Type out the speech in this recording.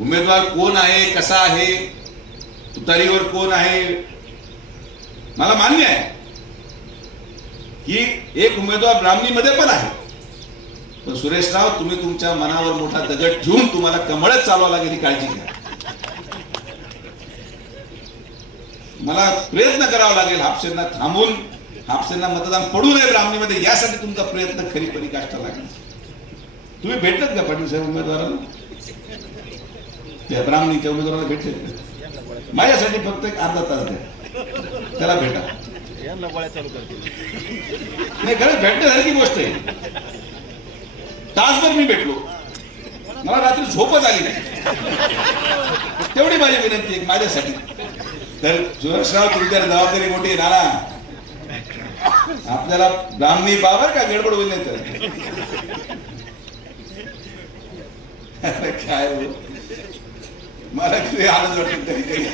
उमेदवार कोण आहे, कसा आहे, तुतारीवर कोण आहे, मला मान्य आहे की एक उमेदवार ब्राह्मणीमध्ये पण आहे. पण सुरेशराव, तुम्ही तुमच्या मनावर मोठा दगड ठेवून तुम्हाला कमळच चालवा लागेल ही काळजी घ्या. मला प्रयत्न करावा लागेल हापसेंना थांबून, हापसेंना मतदान पडू नये ब्राह्मणीमध्ये, यासाठी तुमचा प्रयत्न खरी परिकाष्ठा लागेल. तुम्ही भेटत का पाटील साहेब उमेदवाराला? त्या ब्राह्मणीच्या उमेदवाराला भेटले? माझ्यासाठी फक्त एक अर्धा तास द्या, त्याला भेटा. नाही, खरंच भेटण्यासारखी गोष्ट आहे. तासभर मी भेटलो, मला रात्री झोपच आली नाही. तेवढी माझी विनंती आहे माझ्यासाठी. तर सुरेशराव, तुमच्या जबाबदारी मोठी आहे नाना. आपल्याला ब्राह्मणी पावर का गडबड होईल नाही तर काय हो, मला किती आनंद वाटतो कधी कधी.